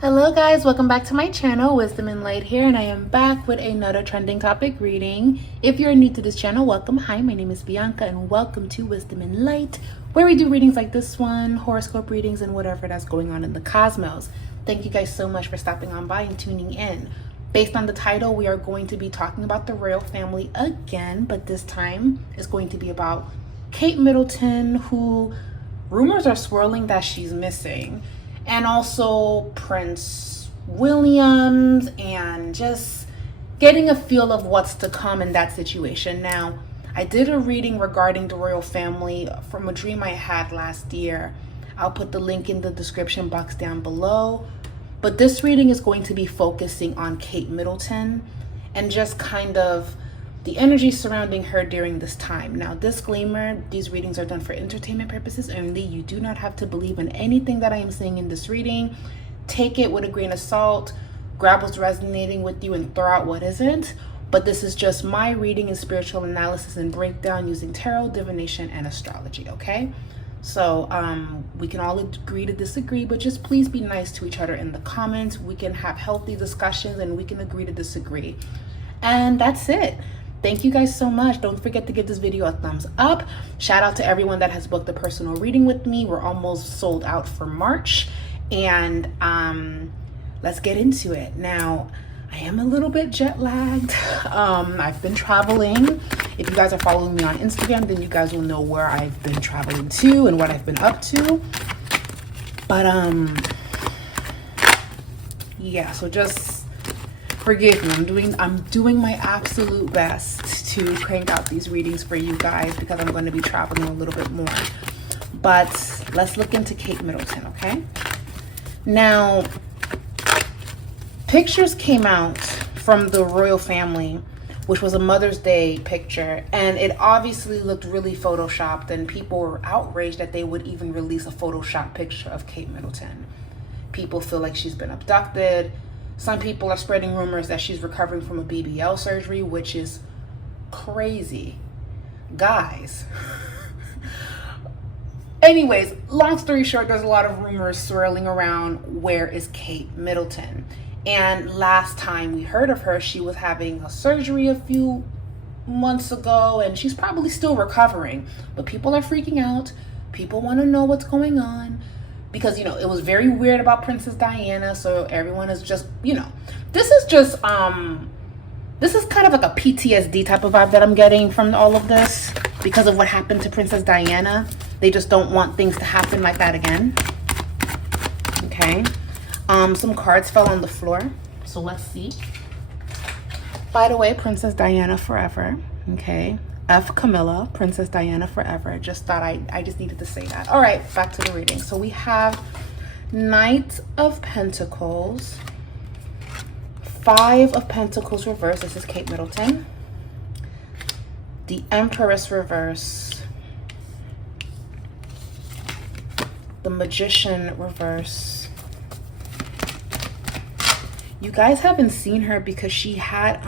Hello guys, welcome back to my channel, Wisdom and Light here, and I am back with another trending topic reading. If you're new to this channel, welcome. Hi, my name is Bianca and welcome to Wisdom and Light, where we do readings like this one, horoscope readings, and whatever that's going on in the cosmos. Thank you guys so much for stopping on by and tuning in. Based on the title, we are going to be talking about the royal family again, but this time it's going to be about Kate Middleton, who rumors are swirling that she's missing. And also Prince Williams, and just getting a feel of what's to come in that situation. Now, I did a reading regarding the royal family from a dream I had last year. I'll put the link in the description box down below. But this reading is going to be focusing on Kate Middleton and just kind of the energy surrounding her during this time. Now, disclaimer, these readings are done for entertainment purposes only. You do not have to believe in anything that I am saying in this reading. Take it with a grain of salt, grab what's resonating with you and throw out what isn't. But this is just my reading and spiritual analysis and breakdown using tarot, divination, and astrology, okay? So we can all agree to disagree, but just please be nice to each other in the comments. We can have healthy discussions and we can agree to disagree. And that's it. Thank you guys so much. Don't forget to give this video a thumbs up. Shout out to everyone that has booked a personal reading with me. We're almost sold out for March. And let's get into it. Now, I am a little bit jet lagged. I've been traveling. If you guys are following me on Instagram, then you guys will know where I've been traveling to and what I've been up to. But yeah, so just forgive me. I'm doing my absolute best to crank out these readings for you guys because I'm going to be traveling a little bit more. But let's look into Kate Middleton, okay? Now, pictures came out from the royal family, which was a Mother's Day picture, and it obviously looked really photoshopped, and people were outraged that they would even release a photoshopped picture of Kate Middleton. People feel like she's been abducted. Some people are spreading rumors that she's recovering from a BBL surgery, which is crazy. Guys. Anyways, long story short, there's a lot of rumors swirling around where is Kate Middleton. And last time we heard of her, she was having a surgery a few months ago, and she's probably still recovering. But people are freaking out. People want to know what's going on. Because, you know, it was very weird about Princess Diana, so everyone is just, you know, this is kind of like a PTSD type of vibe that I'm getting from all of this because of what happened to Princess Diana. They just don't want things to happen like that again. Okay. Some cards fell on the floor, so let's see. By the way, Princess Diana forever. Okay. F. Camilla, Princess Diana forever. Just thought I just needed to say that. All right, back to the reading. So we have Knight of Pentacles, Five of Pentacles reverse. This is Kate Middleton. The Empress reverse. The Magician reverse. You guys haven't seen her because she had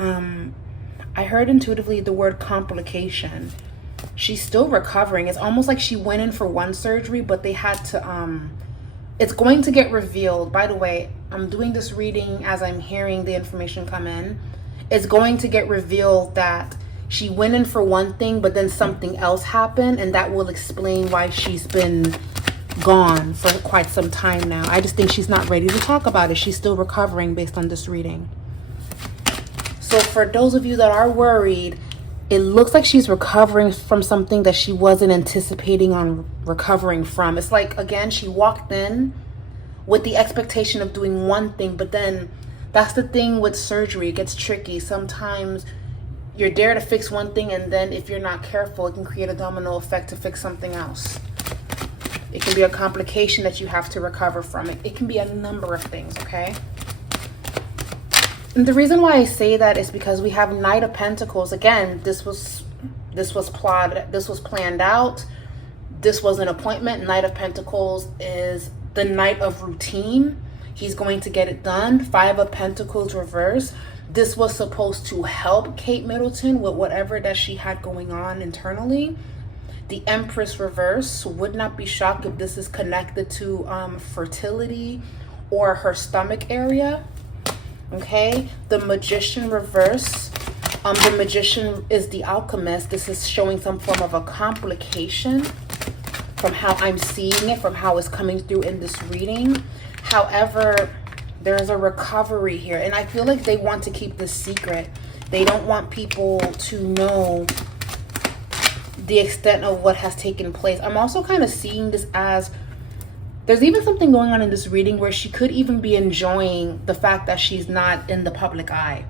I heard intuitively the word complication. She's still recovering. It's almost like she went in for one surgery, but they had to, it's going to get revealed. By the way, I'm doing this reading as I'm hearing the information come in. It's going to get revealed that she went in for one thing, but then something else happened, and that will explain why she's been gone for quite some time now. I just think she's not ready to talk about it. She's still recovering based on this reading. So for those of you that are worried, it looks like she's recovering from something that she wasn't anticipating on recovering from. It's like, again, she walked in with the expectation of doing one thing, but then that's the thing with surgery. It gets tricky. Sometimes you're there to fix one thing, and then if you're not careful, it can create a domino effect to fix something else. It can be a complication that you have to recover from. It can be a number of things, okay? And the reason why I say that is because we have Knight of Pentacles. Again, this was planned out. This was an appointment. Knight of Pentacles is the knight of routine. He's going to get it done. Five of Pentacles reverse. This was supposed to help Kate Middleton with whatever that she had going on internally. The Empress reverse. Would not be shocked if this is connected to fertility or her stomach area. Okay, the Magician reverse. The Magician is the alchemist. This is showing some form of a complication from how I'm seeing it, from how it's coming through in this reading. However, there's a recovery here, and I feel like they want to keep this secret. They don't want people to know the extent of what has taken place. I'm also kind of seeing this as there's even something going on in this reading where she could even be enjoying the fact that she's not in the public eye.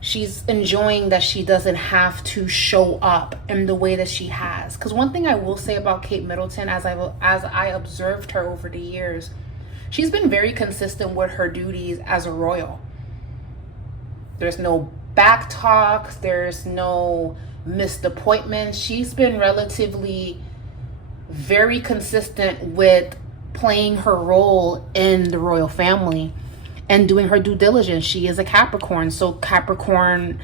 She's enjoying that she doesn't have to show up in the way that she has. Because one thing I will say about Kate Middleton, as I observed her over the years, she's been very consistent with her duties as a royal. There's no back talks. There's no missed appointments. She's been relatively very consistent with playing her role in the royal family and doing her due diligence. She is a Capricorn, so Capricorn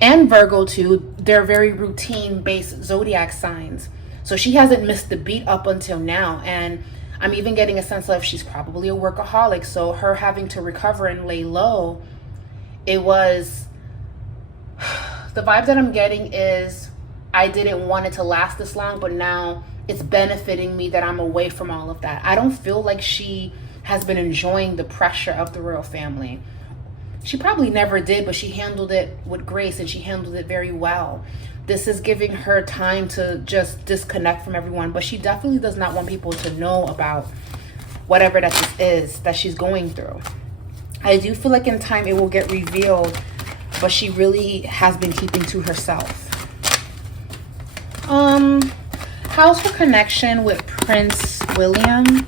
and Virgo too, they're very routine-based zodiac signs. So she hasn't missed the beat up until now, and I'm even getting a sense of she's probably a workaholic, so her having to recover and lay low, it was... The vibe that I'm getting is I didn't want it to last this long, but now it's benefiting me that I'm away from all of that. I don't feel like she has been enjoying the pressure of the royal family. She probably never did, but she handled it with grace, and she handled it very well. This is giving her time to just disconnect from everyone, but she definitely does not want people to know about whatever that this is that she's going through. I do feel like in time it will get revealed, but she really has been keeping to herself. How's her connection with Prince William?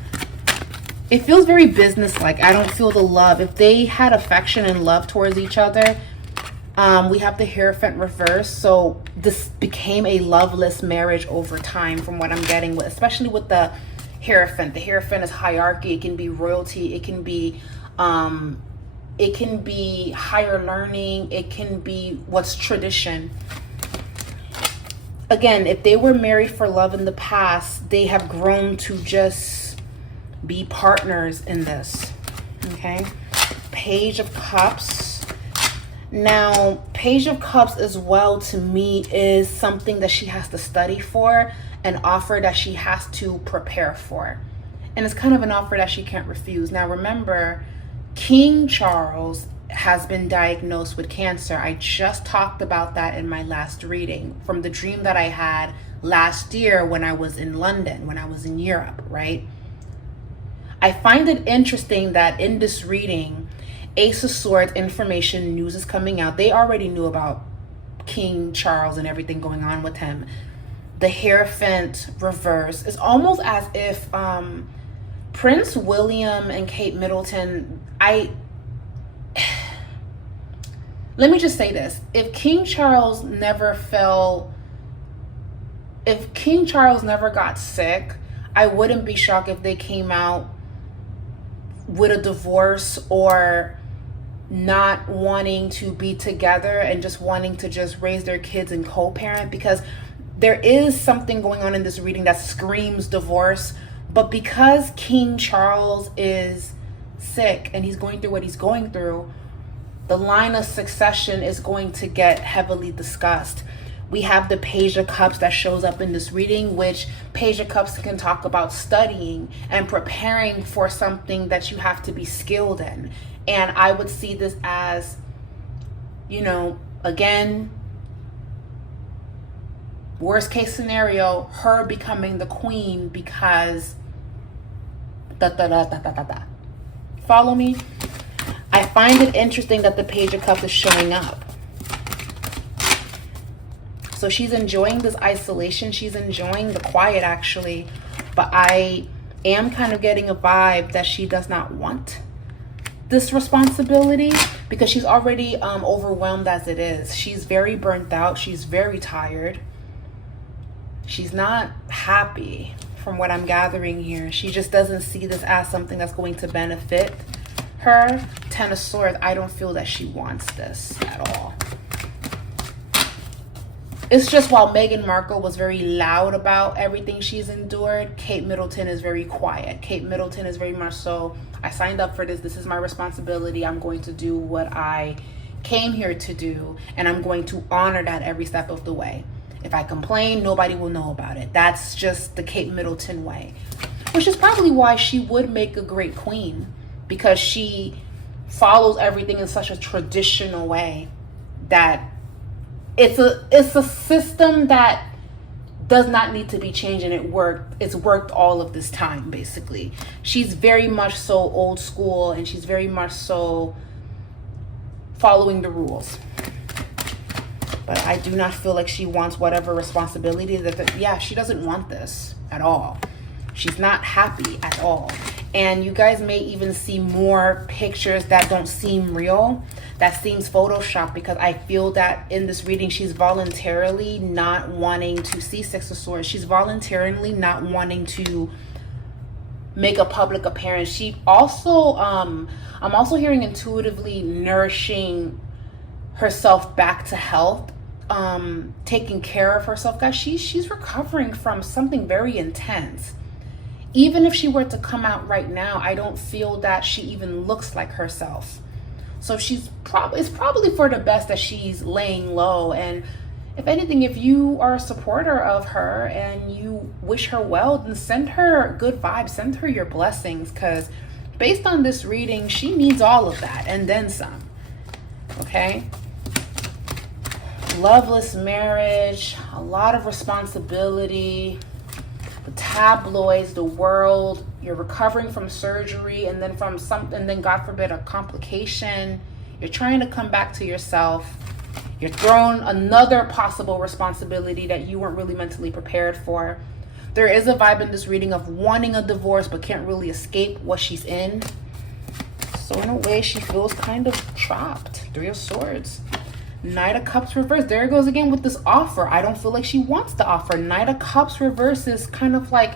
It feels very business-like. I don't feel the love. If they had affection and love towards each other, we have the Hierophant reverse. So this became a loveless marriage over time from what I'm getting, with, especially with the Hierophant. The Hierophant is hierarchy. It can be royalty. It can be higher learning. It can be what's tradition. Again, if they were married for love in the past, they have grown to just be partners in this. Okay, Page of Cups. Now, Page of Cups as well, to me, is something that she has to study for, an offer that she has to prepare for, and it's kind of an offer that she can't refuse. Now remember, King Charles has been diagnosed with cancer. I just talked about that in my last reading from the dream that I had last year when I was in London, when I was in Europe, right? I find it interesting that in this reading, Ace of Swords information, news is coming out. They already knew about King Charles and everything going on with him. The Hierophant reverse is almost as if Prince William and Kate Middleton, let me just say this. If King Charles never got sick, I wouldn't be shocked if they came out with a divorce or not wanting to be together and just wanting to just raise their kids and co-parent, because there is something going on in this reading that screams divorce. But because King Charles is sick and he's going through what he's going through, the line of succession is going to get heavily discussed. We have the Page of Cups that shows up in this reading, which Page of Cups can talk about studying and preparing for something that you have to be skilled in. And I would see this as, you know, again, worst case scenario, her becoming the queen because Follow me? I find it interesting that the Page of Cups is showing up. So she's enjoying this isolation. She's enjoying the quiet, actually. But I am kind of getting a vibe that she does not want this responsibility, because she's already overwhelmed as it is. She's very burnt out. She's very tired. She's not happy from what I'm gathering here. She just doesn't see this as something that's going to benefit her. Ten of Swords, I don't feel that she wants this at all. It's just while Meghan Markle was very loud about everything she's endured, Kate Middleton is very quiet. Kate Middleton is very much so, I signed up for this. This is my responsibility. I'm going to do what I came here to do, and I'm going to honor that every step of the way. If I complain, nobody will know about it. That's just the Kate Middleton way, which is probably why she would make a great queen, because she follows everything in such a traditional way that it's a system that does not need to be changed, and it's worked all of this time. Basically, she's very much so old school, and she's very much so following the rules. But I do not feel like she wants whatever responsibility yeah, she doesn't want this at all. She's not happy at all. And you guys may even see more pictures that don't seem real, that seems photoshopped, because I feel that in this reading she's voluntarily not wanting to see Six of Swords. She's voluntarily not wanting to make a public appearance. She also I'm also hearing intuitively nourishing herself back to health, taking care of herself. Guys, she's recovering from something very intense. Even if she were to come out right now, I don't feel that she even looks like herself. So it's probably for the best that she's laying low. And if anything, if you are a supporter of her and you wish her well, then send her good vibes, send her your blessings, because based on this reading, she needs all of that and then some. Okay? Loveless marriage, a lot of responsibility, the tabloids, the world, you're recovering from surgery, and then from something, and then God forbid a complication. You're trying to come back to yourself. You're thrown another possible responsibility that you weren't really mentally prepared for. There is a vibe in this reading of wanting a divorce but can't really escape what she's in. So in a way, she feels kind of trapped. Three of Swords. Knight of Cups reverse. There it goes again with this offer. I don't feel like she wants the offer. Knight of Cups reverse is kind of like,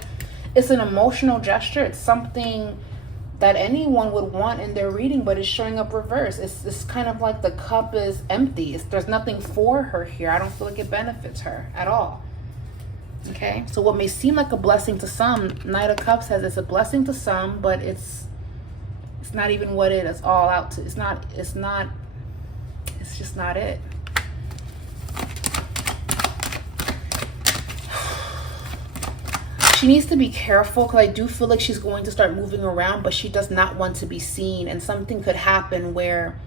it's an emotional gesture. It's something that anyone would want in their reading, but it's showing up reverse. It's kind of like the cup is empty. There's nothing for her here. I don't feel like it benefits her at all. Okay, so what may seem like a blessing to some, Knight of Cups says it's a blessing to some, but it's not even what it is all out to. It's just not it. She needs to be careful, because I do feel like she's going to start moving around, but she does not want to be seen. And something could happen where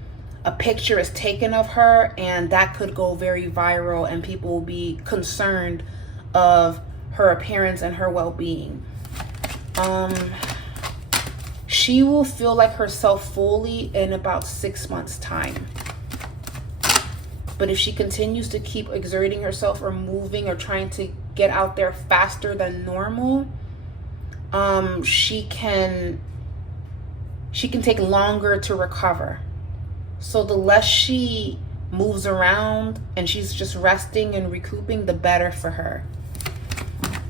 a picture is taken of her, and that could go very viral, and people will be concerned of her appearance and her well-being. She will feel like herself fully in about 6 months' time. But if she continues to keep exerting herself or moving or trying to get out there faster than normal, she can take longer to recover. So the less she moves around and she's just resting and recouping, the better for her.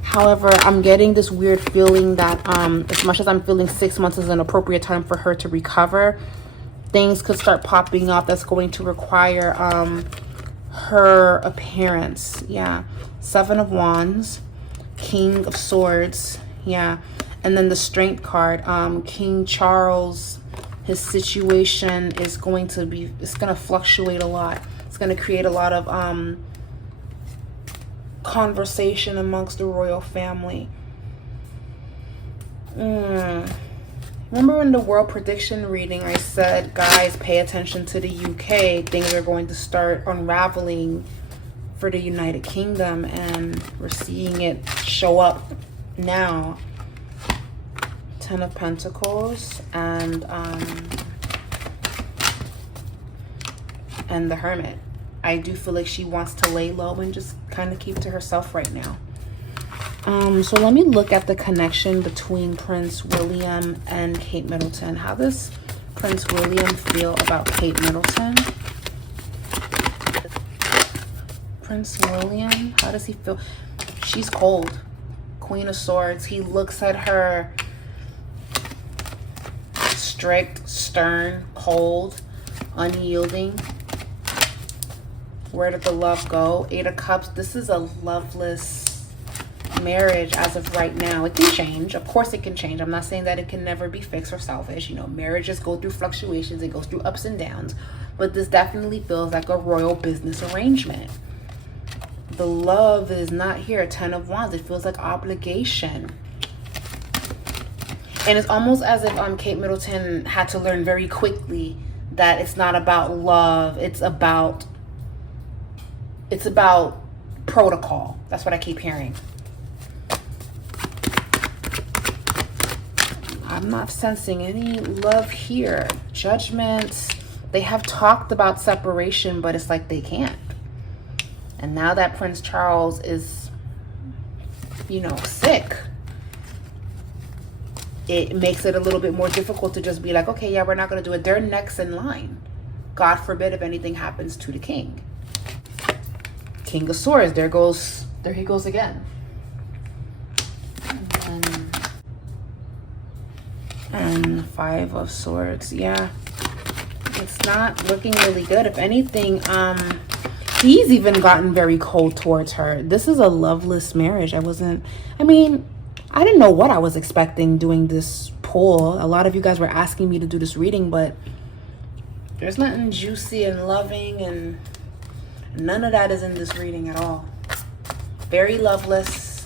However, I'm getting this weird feeling that as much as I'm feeling 6 months is an appropriate time for her to recover, things could start popping up that's going to require her appearance. Yeah, Seven of Wands, King of Swords. Yeah, and then the Strength card. King Charles, his situation is going to fluctuate a lot. It's going to create a lot of conversation amongst the royal family. Remember in the world prediction reading, I said, guys, pay attention to the UK. Things are going to start unraveling for the United Kingdom, and we're seeing it show up now. Ten of Pentacles and the Hermit. I do feel like she wants to lay low and just kind of keep to herself right now. So let me look at the connection between Prince William and Kate Middleton. How does Prince William feel about Kate Middleton? Prince William, how does he feel? She's cold. Queen of Swords. He looks at her strict, stern, cold, unyielding. Where did the love go? Eight of Cups. This is a loveless marriage as of right now. It can change. Of course it can change. I'm not saying that it can never be fixed or selfish. You know, marriages go through fluctuations. It goes through ups and downs. But this definitely feels like a royal business arrangement. The love is not here. 10 of Wands. It feels like obligation. And it's almost as if Kate Middleton had to learn very quickly that it's not about love. It's about protocol. That's what I keep hearing. I'm not sensing any love here. Judgment. They have talked about separation, but it's like they can't. And now that Prince Charles is, you know, sick, it makes it a little bit more difficult to just be like, okay, yeah, we're not going to do it. They're next in line. God forbid if anything happens to the king. King of Swords. There he goes again. And 5 of Swords. Yeah. It's not looking really good. If anything, he's even gotten very cold towards her. This is a loveless marriage. I didn't know what I was expecting doing this pull. A lot of you guys were asking me to do this reading, but there's nothing juicy and loving, and none of that is in this reading at all. Very loveless,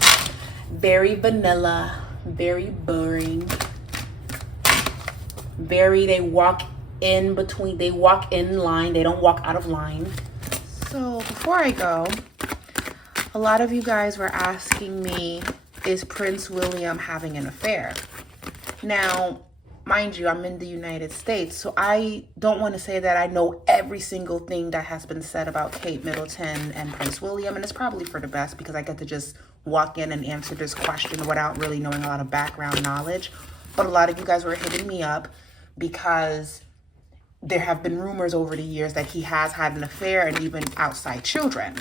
very vanilla, very boring. They walk in between, they walk in line, they don't walk out of line. So before I go, a lot of you guys were asking me, is Prince William having an affair? Now, mind you, I'm in the United States, so I don't want to say that I know every single thing that has been said about Kate Middleton and Prince William, and it's probably for the best because I get to just walk in and answer this question without really knowing a lot of background knowledge. But a lot of you guys were hitting me up because there have been rumors over the years that he has had an affair and even outside children.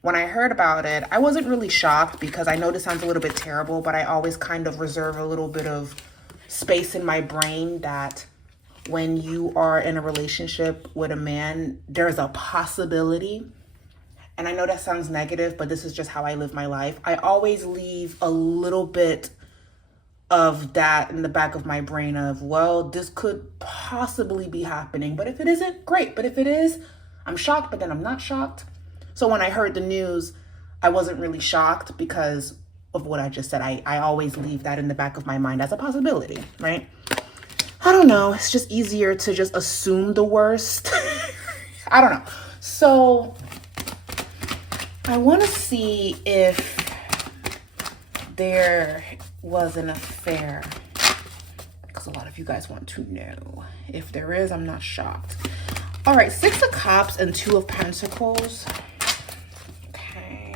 When I heard about it, I wasn't really shocked because I know this sounds a little bit terrible, but I always kind of reserve a little bit of space in my brain that when you are in a relationship with a man, there's a possibility. And I know that sounds negative, but this is just how I live my life. I always leave a little bit of that in the back of my brain of, well, this could possibly be happening. But if it isn't, great. But if it is, I'm shocked, but then I'm not shocked. So when I heard the news, I wasn't really shocked because of what I just said. I always leave that in the back of my mind as a possibility, right? I don't know. It's just easier to just assume the worst. I don't know. So I want to see if there was an affair, because a lot of you guys want to know. If there is, I'm not shocked. All right, 6 of Cups and 2 of Pentacles. Okay,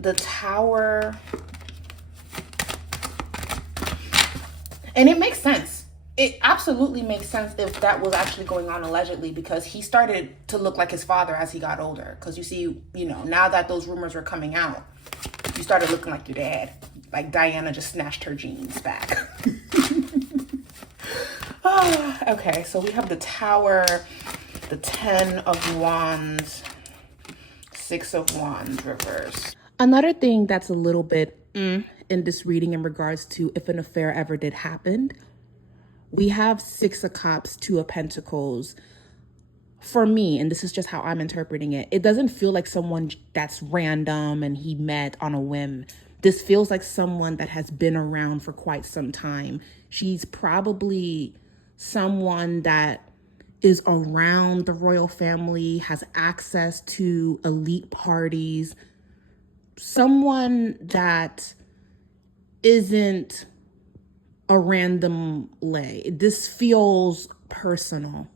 the Tower. And it makes sense. It absolutely makes sense if that was actually going on allegedly, because he started to look like his father as he got older. Because you see, you know, now that those rumors were coming out, you started looking like your dad. Like Diana just snatched her jeans back. Okay, so we have the Tower, the 10 of Wands, 6 of Wands reverse. Another thing that's a little bit in this reading in regards to if an affair ever did happen, we have 6 of Cups, 2 of Pentacles. For me, and this is just how I'm interpreting it, it doesn't feel like someone that's random and he met on a whim. This feels like someone that has been around for quite some time. She's probably someone that is around the royal family, has access to elite parties, someone that isn't a random lay. This feels personal.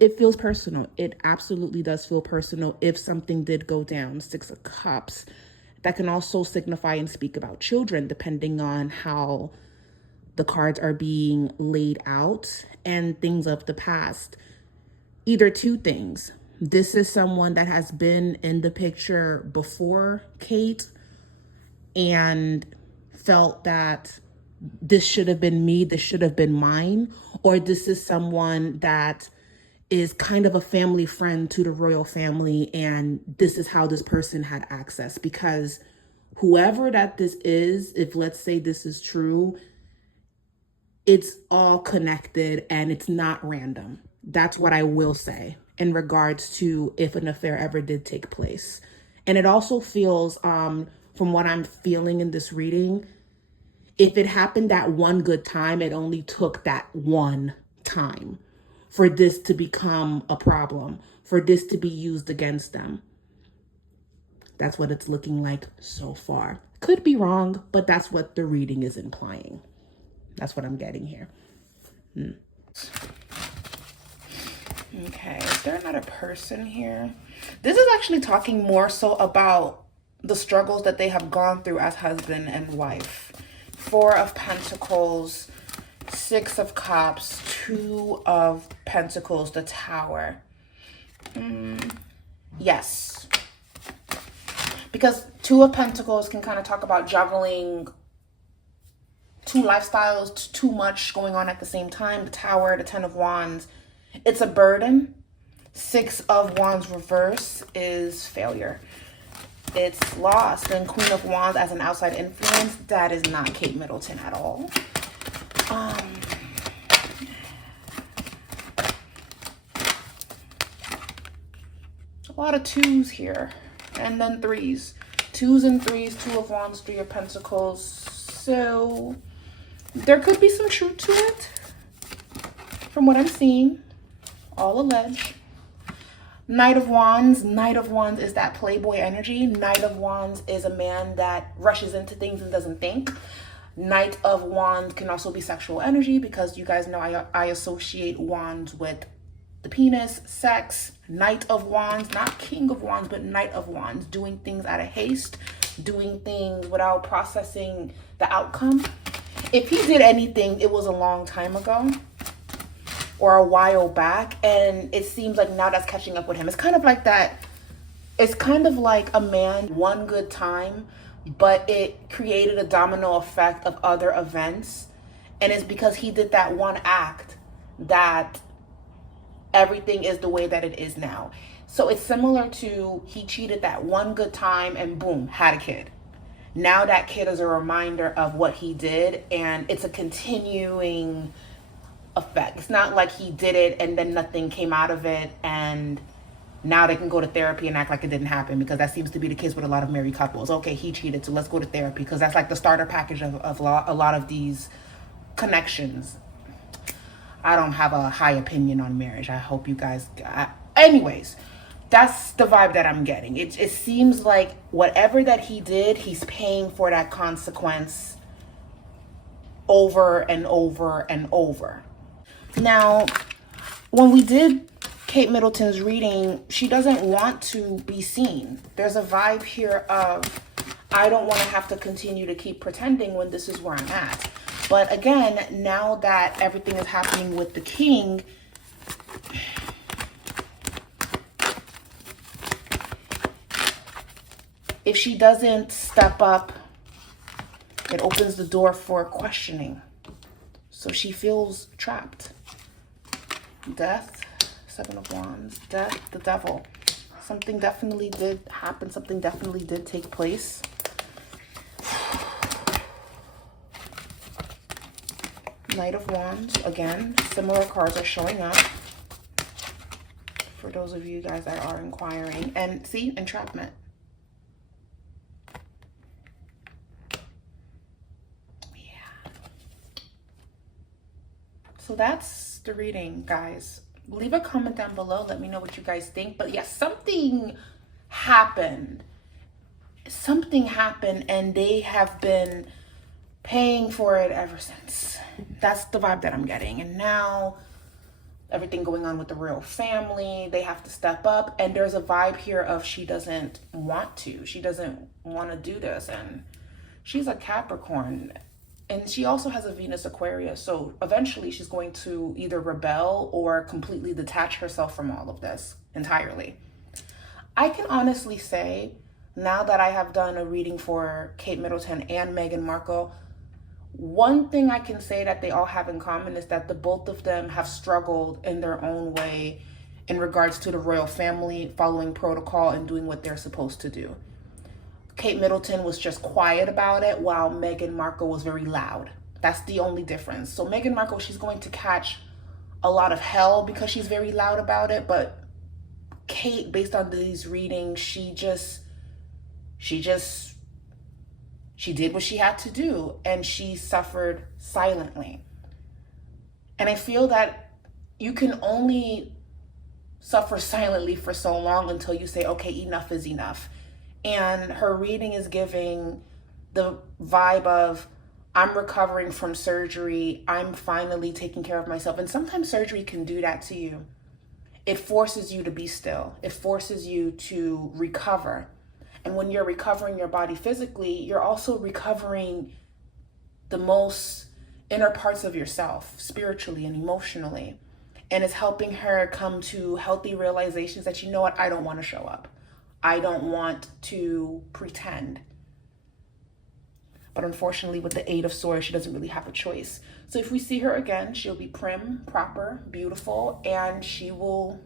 It feels personal. It absolutely does feel personal if something did go down. 6 of Cups. That can also signify and speak about children, depending on how the cards are being laid out and things of the past. Either two things. This is someone that has been in the picture before Kate and felt that this should have been me, this should have been mine, or this is someone that is kind of a family friend to the royal family, and this is how this person had access. Because whoever that this is, if let's say this is true, it's all connected and it's not random. That's what I will say in regards to if an affair ever did take place. And it also feels, from what I'm feeling in this reading, if it happened that one good time, it only took that one time for this to become a problem, for this to be used against them. That's what it's looking like so far. Could be wrong, but that's what the reading is implying. That's what I'm getting here. Okay, is there another person here? This is actually talking more so about the struggles that they have gone through as husband and wife. 4 of Pentacles, 6 of Cups, 2 of Pentacles, the Tower. Yes. Because 2 of Pentacles can kind of talk about juggling 2 lifestyles, too much going on at the same time. The Tower, the 10 of Wands, it's a burden. 6 of Wands reverse is failure. It's lost. And Queen of Wands as an outside influence, that is not Kate Middleton at all. A lot of 2s here. And then 3s. 2s and 3s, 2 of Wands, 3 of Pentacles. So there could be some truth to it from what I'm seeing. All alleged. Knight of Wands. Knight of Wands is that playboy energy. Knight of Wands is a man that rushes into things and doesn't think. Knight of Wands can also be sexual energy, because you guys know I associate wands with the penis, sex. Knight of Wands, not King of Wands, but Knight of Wands, doing things out of haste, doing things without processing the outcome. If he did anything, it was a long time ago or a while back, and it seems like now that's catching up with him. It's kind of like that. It's kind of like a man, one good time, but it created a domino effect of other events, and it's because he did that one act that everything is the way that it is now. So it's similar to, he cheated that one good time and boom, had a kid. Now that kid is a reminder of what he did, and it's a continuing effect. It's not like he did it and then nothing came out of it and now they can go to therapy and act like it didn't happen, because that seems to be the case with a lot of married couples. Okay, he cheated, so let's go to therapy, because that's like the starter package of a lot of these connections. I don't have a high opinion on marriage. I hope you guys anyways, that's the vibe that I'm getting. It seems like whatever that he did, he's paying for that consequence over and over and over. Now, when we did Kate Middleton's reading, she doesn't want to be seen. There's a vibe here of, I don't want to have to continue to keep pretending when this is where I'm at. But again, now that everything is happening with the king, if she doesn't step up, it opens the door for questioning. So she feels trapped. Death, 7 of Wands, death, the devil. Something definitely did happen. Something definitely did take place. Knight of Wands, again, similar cards are showing up for those of you guys that are inquiring. And see, entrapment. Yeah. So that's the reading, guys. Leave a comment down below. Let me know what you guys think. But yes, something happened. Something happened, and they have been paying for it ever since. That's the vibe that I'm getting. And now everything going on with the royal family, they have to step up. And there's a vibe here of she doesn't want to. She doesn't want to do this. And she's a Capricorn. And she also has a Venus Aquarius. So eventually she's going to either rebel or completely detach herself from all of this entirely. I can honestly say, now that I have done a reading for Kate Middleton and Meghan Markle, one thing I can say that they all have in common is that the both of them have struggled in their own way in regards to the royal family following protocol and doing what they're supposed to do. Kate Middleton was just quiet about it, while Meghan Markle was very loud. That's the only difference. So Meghan Markle, she's going to catch a lot of hell because she's very loud about it, but Kate, based on these readings, she did what she had to do, and she suffered silently. And I feel that you can only suffer silently for so long until you say, okay, enough is enough. And her reading is giving the vibe of, I'm recovering from surgery. I'm finally taking care of myself. And sometimes surgery can do that to you. It forces you to be still. It forces you to recover. And when you're recovering your body physically, you're also recovering the most inner parts of yourself, spiritually and emotionally. And it's helping her come to healthy realizations that, you know what, I don't want to show up. I don't want to pretend. But unfortunately, with the Eight of Swords, she doesn't really have a choice. So if we see her again, she'll be prim, proper, beautiful, and she will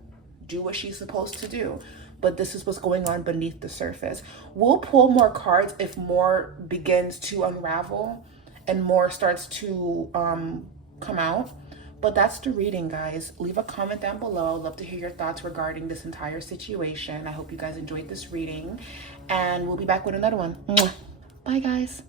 do what she's supposed to do. But this is what's going on beneath the surface. We'll pull more cards if more begins to unravel and more starts to come out. But that's the reading, guys. Leave a comment down below. I'd love to hear your thoughts regarding this entire situation. I hope you guys enjoyed this reading, and we'll be back with another one. Bye, guys.